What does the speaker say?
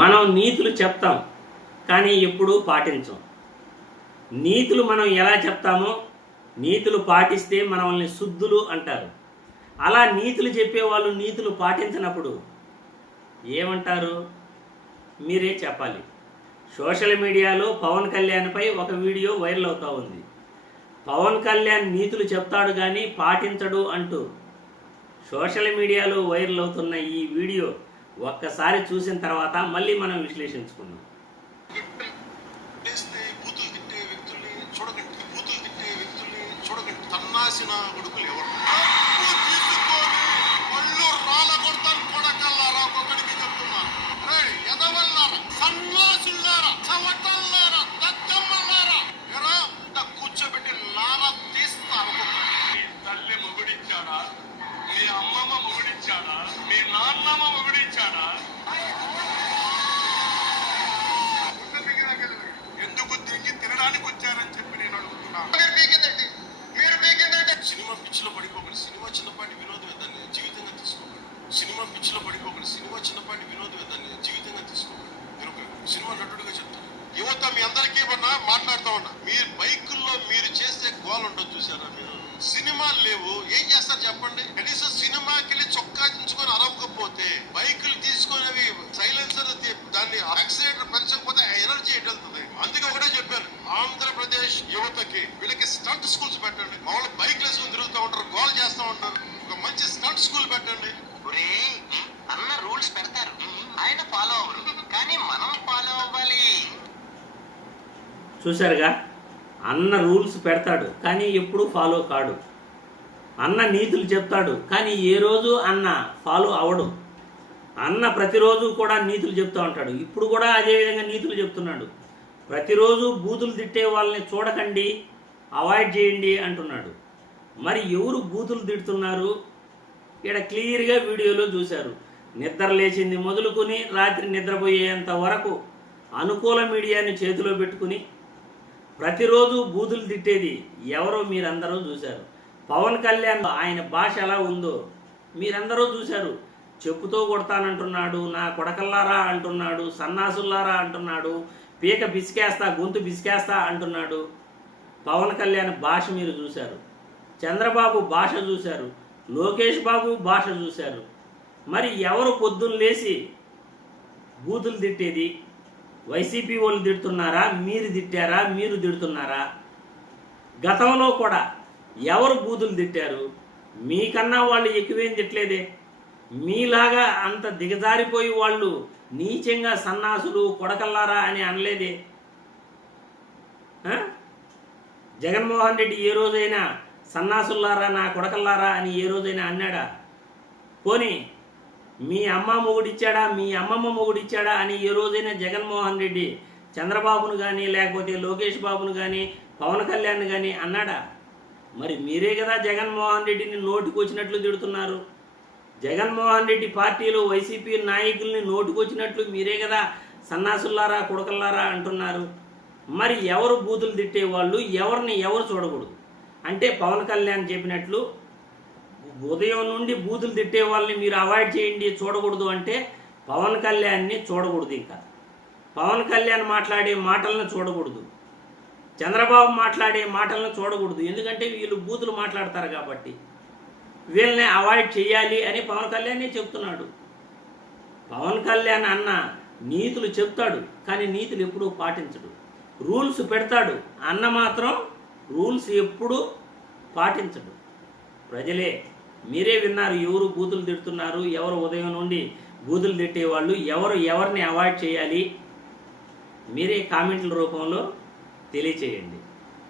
మనం నీతులు చెప్తాం కానీ ఎప్పుడూ పాటించం. నీతులు మనం ఎలా చెప్తామో నీతులు పాటిస్తే మనల్ని శుద్ధులు అంటారు. అలా నీతులు చెప్పేవాళ్ళు నీతులు పాటించినప్పుడు ఏమంటారు మీరే చెప్పాలి. సోషల్ మీడియాలో పవన్ కళ్యాణ్పై ఒక వీడియో వైరల్ అవుతూ ఉంది. పవన్ కళ్యాణ్ నీతులు చెప్తాడు కానీ పాటించడు అంటూ సోషల్ మీడియాలో వైరల్ అవుతున్న ఈ వీడియో ఒక్కసారి చూసిన తర్వాత మళ్ళీ మనం విశ్లేషించుకుందాం. కూర్చోబెట్టి నారా తీస్తారు. తల్లి మొగుడిచ్చాడా, మీ అమ్మమ్మ మొగుడిచ్చాడా, మీ నాన్నమ్మ మొగుడిచ్చాడా? ఎందుకు తిరిగి తినడానికి వచ్చారని చెప్పి నేను అడుగుతున్నాను. సినిమా పిచ్చిలో పడిపోకండి. సినిమా చిన్నపాటి వినోదం దాన్ని జీవితంగా తీసుకోకండి. సినిమా పిచ్చిలో పడిపోకండి. సినిమా చిన్నపాటి వినోదం దాన్ని జీవితంగా తీసుకోకండి. నేను ఒక సినిమా నటుడిగా చెప్తాను. యువత మీ అందరికీ మాట్లాడుతూ ఉన్నా, మీరు బైకుల్లో మీరు చేసే గోల్ ఉండదు చూసారా? మీరు సినిమాలు లేవు, ఏం చేస్తారు చెప్పండి? కనీసం సినిమాకి వెళ్ళి చొక్కా దించుకొని అరవకపోతే బైకులు తీసుకునేవి సైలెన్సర్ దాన్ని యాక్సిడెంట్ పెంచకపోతే ఎనర్జీ ఎటు వెళ్తుంది? అందుకే ఒకటే చెప్పాను, ఆంధ్రప్రదేశ్ యువతకి వీళ్ళకి స్టంట్ స్కూల్స్ పెట్టండి. వాళ్ళు బైక్ వేసుకుని తిరుగుతూ ఉంటారు, గోల్ చేస్తూ ఉంటారు. ఒక మంచి స్టంట్ స్కూల్ పెట్టండి. అన్న రూల్స్ పెడతారు, ఆయన ఫాలో అవ్వరు, కానీ మనం ఫాలో అవ్వాలి. చూశారుగా, అన్న రూల్స్ పెడతాడు కానీ ఎప్పుడూ ఫాలో కాడు. అన్న నీతులు చెప్తాడు కానీ ఏ రోజు అన్న ఫాలో అవడు. అన్న ప్రతిరోజు కూడా నీతులు చెప్తూ ఉంటాడు. ఇప్పుడు కూడా అదేవిధంగా నీతులు చెప్తున్నాడు. ప్రతిరోజు బూతులు తిట్టే వాళ్ళని చూడకండి, అవాయిడ్ చేయండి అంటున్నాడు. మరి ఎవరు బూతులు తిడుతున్నారు? ఇక్కడ క్లియర్గా వీడియోలో చూశారు. నిద్ర లేచింది మొదలుకొని రాత్రి నిద్రపోయేంత వరకు అనుకూల మీడియాని చేతిలో పెట్టుకుని ప్రతిరోజు బూతులు తిట్టేది ఎవరో మీరందరూ చూశారు. పవన్ కళ్యాణ్ ఆయన భాష ఎలా ఉందో మీరందరూ చూశారు. చెప్పుతో కొడతానంటున్నాడు, నా కొడకల్లారా అంటున్నాడు, సన్నాసుల్లారా అంటున్నాడు, పీక బిసికేస్తా, గొంతు బిసికేస్తా అంటున్నాడు. పవన్ కళ్యాణ్ భాష మీరు చూశారు. చంద్రబాబు భాష చూశారు. లోకేష్ బాబు భాష చూశారు. మరి ఎవరు పొద్దున్న లేచి బూతులు తిట్టేది? వైసీపీ వాళ్ళు తిడుతున్నారా, మీరు తిట్టారా, మీరు తిడుతున్నారా? గతంలో కూడా ఎవరు బూతులు తిట్టారు? మీకన్నా వాళ్ళు ఎక్కువేం తిట్టలేదే. మీలాగా అంత దిగజారిపోయి వాళ్ళు నీచంగా సన్నాసులు కొడకల్లారా అని అనలేదే. జగన్మోహన్ రెడ్డి ఏ రోజైనా సన్నాసుల్లారా, నా కొడకల్లారా అని ఏ రోజైనా అన్నాడా? పోనీ మీ అమ్మ మొగుడిచ్చాడా, మీ అమ్మమ్మ మొగుడిచ్చాడా అని ఏ రోజైనా జగన్మోహన్ రెడ్డి చంద్రబాబును కానీ లేకపోతే లోకేష్ బాబును కానీ పవన్ కళ్యాణ్ కానీ అన్నాడా? మరి మీరే కదా జగన్మోహన్ రెడ్డిని నోటికి వచ్చినట్లు తిడుతున్నారు. జగన్మోహన్ రెడ్డి పార్టీలో వైసీపీ నాయకుల్ని నోటికి వచ్చినట్లు మీరే కదా సన్నాసుల్లారా కొడకల్లారా అంటున్నారు. మరి ఎవరు బూతులు తిట్టేవాళ్ళు, ఎవరిని ఎవరు చూడకూడదు అంటే పవన్ కళ్యాణ్ చెప్పినట్లు ఉదయం నుండి బూతులు తిట్టే వాళ్ళని మీరు అవాయిడ్ చేయండి, చూడకూడదు అంటే పవన్ కళ్యాణ్ని చూడకూడదు. ఇంకా పవన్ కళ్యాణ్ మాట్లాడే మాటలను చూడకూడదు, చంద్రబాబు మాట్లాడే మాటలను చూడకూడదు. ఎందుకంటే వీళ్ళు బూతులు మాట్లాడతారు కాబట్టి వీళ్ళని అవాయిడ్ చేయాలి అని పవన్ కళ్యాణే చెప్తున్నాడు. పవన్ కళ్యాణ్ అన్న నీతులు చెప్తాడు కానీ నీతులు ఎప్పుడూ పాటించడు. రూల్స్ పెడతాడు, అన్న మాత్రం రూల్స్ ఎప్పుడూ పాటించడు. ప్రజలే మీరే విన్నారు ఎవరు బూతులు తిడుతున్నారు, ఎవరు ఉదయం నుండి బూతులు తిట్టేవాళ్ళు, ఎవరిని అవాయిడ్ చేయాలి మీరే కామెంట్ల రూపంలో తెలియచేయండి.